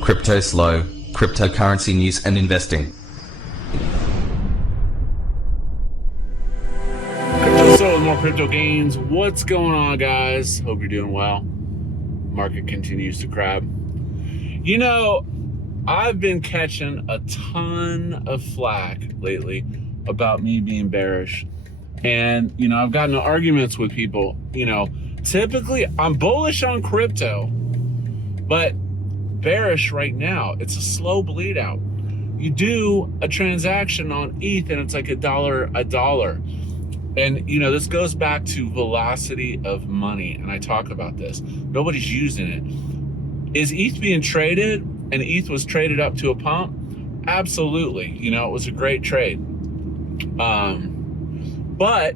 Cryptoslo, cryptocurrency news and investing. Cryptoslo with more crypto gains. What's going on, guys? Hope you're doing well. Market continues to crab. You know, I've been catching a ton of flack lately about me being bearish. And, you know, I've gotten into arguments with people. You know, typically I'm bullish on crypto, but bearish right now. It's a slow bleed out. You do a transaction on ETH and it's like a dollar. And, you know, this goes back to velocity of money. And I talk about this. Nobody's using it. Is ETH being traded? And ETH was traded up to a pump? Absolutely. You know, it was a great trade. But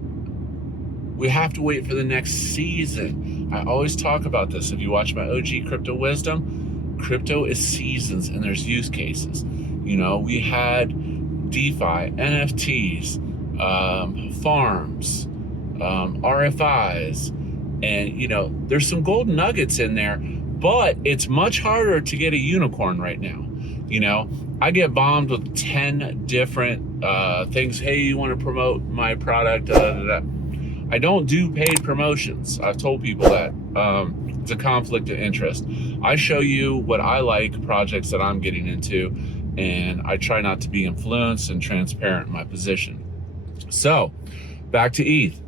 we have to wait for the next season. I always talk about this. If you watch my OG Crypto Wisdom, crypto is seasons and there's use cases. You know, we had DeFi, NFTs, farms, RFIs, and, you know, there's some golden nuggets in there, but it's much harder to get a unicorn right now. You know, I get bombed with 10 different things. Hey, you want to promote my product? I don't do paid promotions. I've told people that. It's a conflict of interest. I show you what I like, projects that I'm getting into, and I try not to be influenced and transparent in my position. So, back to ETH.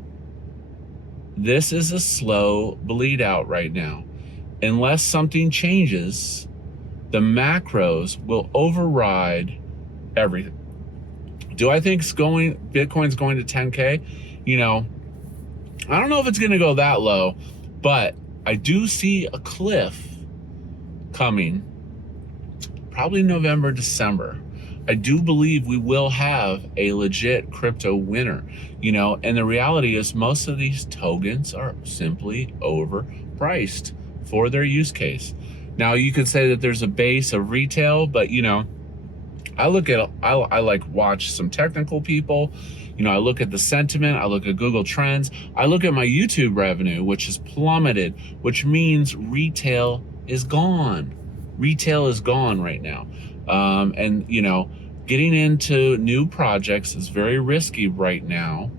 This is a slow bleed out right now. Unless something changes, the macros will override everything. Do I think Bitcoin's going to 10K? You know, I don't know if it's going to go that low, but I do see a cliff coming probably November, December. I do believe we will have a legit crypto winner, you know, and the reality is most of these tokens are simply overpriced for their use case. Now you could say that there's a base of retail, but you know, I like watch some technical people, you know, I look at the sentiment, I look at Google Trends, I look at my YouTube revenue, which has plummeted, which means retail is gone. Retail is gone right now. And you know, getting into new projects is very risky right now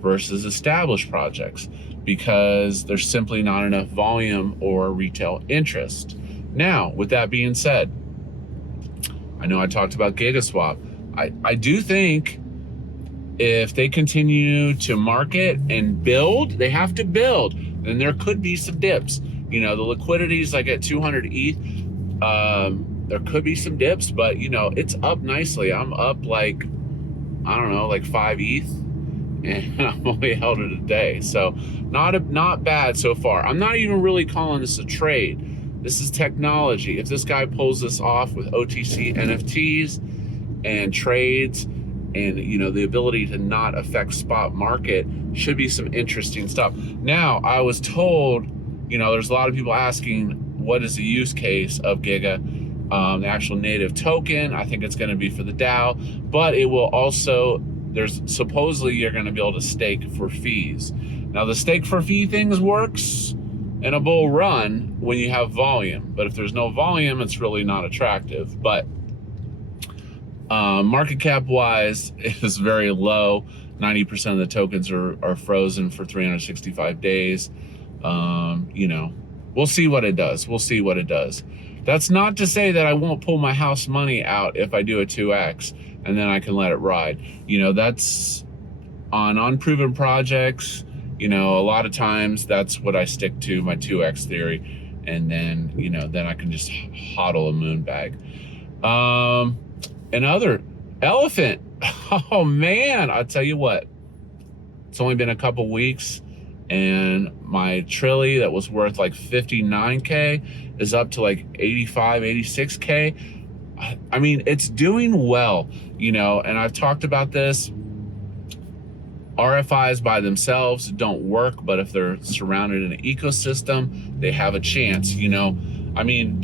versus established projects because there's simply not enough volume or retail interest. Now, with that being said, I know I talked about GigaSwap. I do think if they continue to market and build, they have to build, and there could be some dips. You know, the liquidity is like at 200 ETH. There could be some dips, but you know, it's up nicely. I'm up like, I don't know, like 5 ETH, and I'm only held it a day. So not bad so far. I'm not even really calling this a trade. This is technology. If this guy pulls this off with OTC NFTs and trades and, you know, the ability to not affect spot market, should be some interesting stuff. Now, I was told, you know, there's a lot of people asking, what is the use case of Giga? The actual native token, I think it's going to be for the DAO, but it will also, there's supposedly you're going to be able to stake for fees. Now, the stake for fee things works in a bull run when you have volume, but if there's no volume, it's really not attractive. But market cap wise is very low. 90% of the tokens are frozen for 365 days. You know, we'll see what it does. We'll see what it does. That's not to say that I won't pull my house money out if I do a 2x and then I can let it ride. You know, that's on unproven projects. You know, a lot of times that's what I stick to, my 2x theory. And then, you know, then I can just hodl a moon bag. Another elephant. Oh man, I'll tell you what, it's only been a couple weeks and my Trilly that was worth like 59K is up to like 85, 86K. I mean, it's doing well, you know, and I've talked about this. RFIs by themselves don't work, but if they're surrounded in an ecosystem, they have a chance, you know. I mean,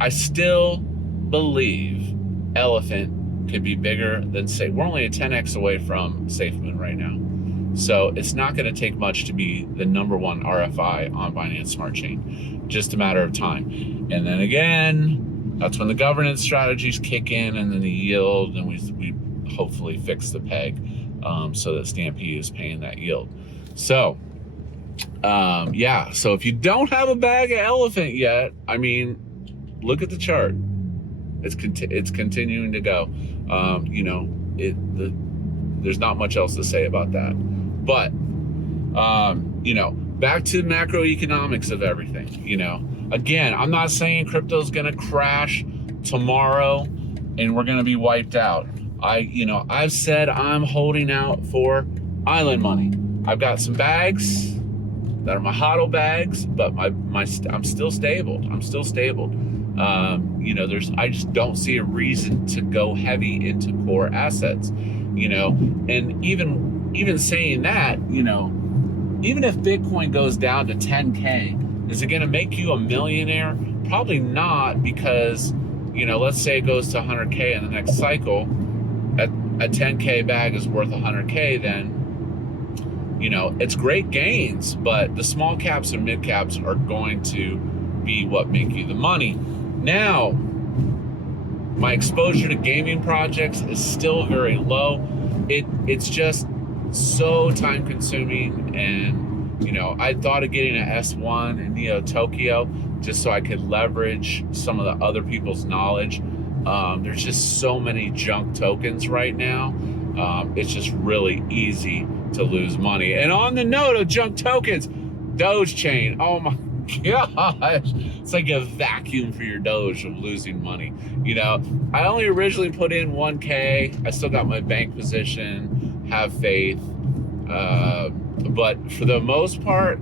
I still believe Elephant could be bigger than Safe. We're only a 10x away from SafeMoon right now. So it's not going to take much to be the #1 RFI on Binance Smart Chain. Just a matter of time. And then again, That's when the governance strategies kick in, and then the yield, and we hopefully fix the peg so that Stampede is paying that yield. So yeah, so if you don't have a bag of elephant yet, I mean, look at the chart. It's continuing to go. You know, there's not much else to say about that. But you know, back to macroeconomics of everything. You know, again, I'm not saying crypto's gonna crash tomorrow and we're gonna be wiped out. I've said I'm holding out for island money. I've got some bags that are my HODL bags, but I'm still stable. I'm still stable. You know, I just don't see a reason to go heavy into core assets. You know, and even saying that, you know, even if Bitcoin goes down to 10K, is it going to make you a millionaire? Probably not, because, you know, let's say it goes to 100K in the next cycle. A 10K bag is worth 100K, then, you know, it's great gains, but the small caps and mid caps are going to be what make you the money. Now, my exposure to gaming projects is still very low. It's just so time consuming, and, you know, I thought of getting an S1 in Neo Tokyo just so I could leverage some of the other people's knowledge. There's just so many junk tokens right now. It's just really easy to lose money. And on the note of junk tokens, Doge chain, oh my gosh, it's like a vacuum for your Doge of losing money. You know, I only originally put in 1K. I still got my bank position, have faith. But for the most part,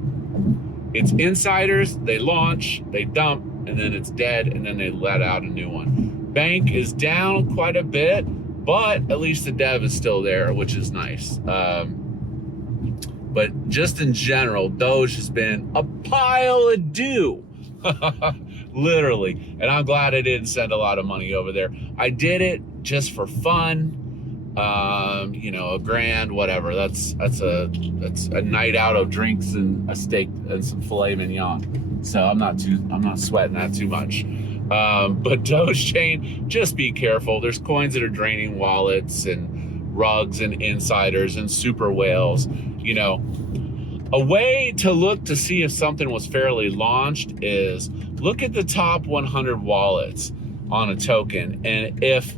it's insiders. They launch, they dump, and then it's dead, and then they let out a new one. Bank is down quite a bit, but at least the dev is still there, which is nice. But just in general, Doge has been a pile of doo, literally. And I'm glad I didn't send a lot of money over there. I did it just for fun. You know, $1,000, whatever. That's a night out of drinks and a steak and some filet mignon. So I'm not sweating that too much. But Doge chain, just be careful. There's coins that are draining wallets, and rugs, and insiders, and super whales. You know, a way to look to see if something was fairly launched is look at the top 100 wallets on a token, and if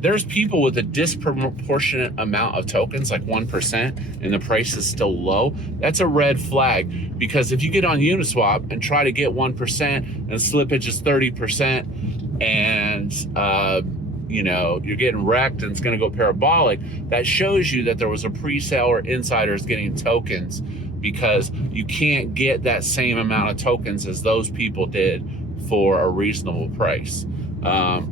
there's people with a disproportionate amount of tokens, like 1%, and the price is still low, that's a red flag. Because if you get on Uniswap and try to get 1% and slippage is 30%, and you know, you're getting wrecked and it's going to go parabolic, that shows you that there was a pre-sale or insiders getting tokens, because you can't get that same amount of tokens as those people did for a reasonable price.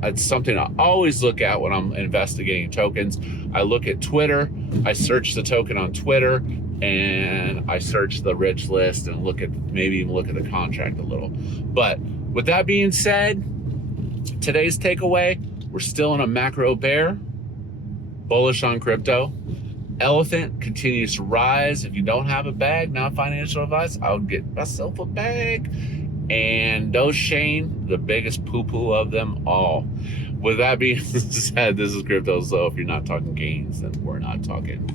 It's something I always look at when I'm investigating tokens. I look at Twitter, I search the token on Twitter, and I search the rich list and maybe even look at the contract a little. But with that being said, today's takeaway, we're still in a macro bear, bullish on crypto. Elephant continues to rise. If you don't have a bag, not financial advice, I would get myself a bag. And Doge chain, the biggest poo-poo of them all. With that being said, this is Cryptoslo. If you're not talking gains, then we're not talking.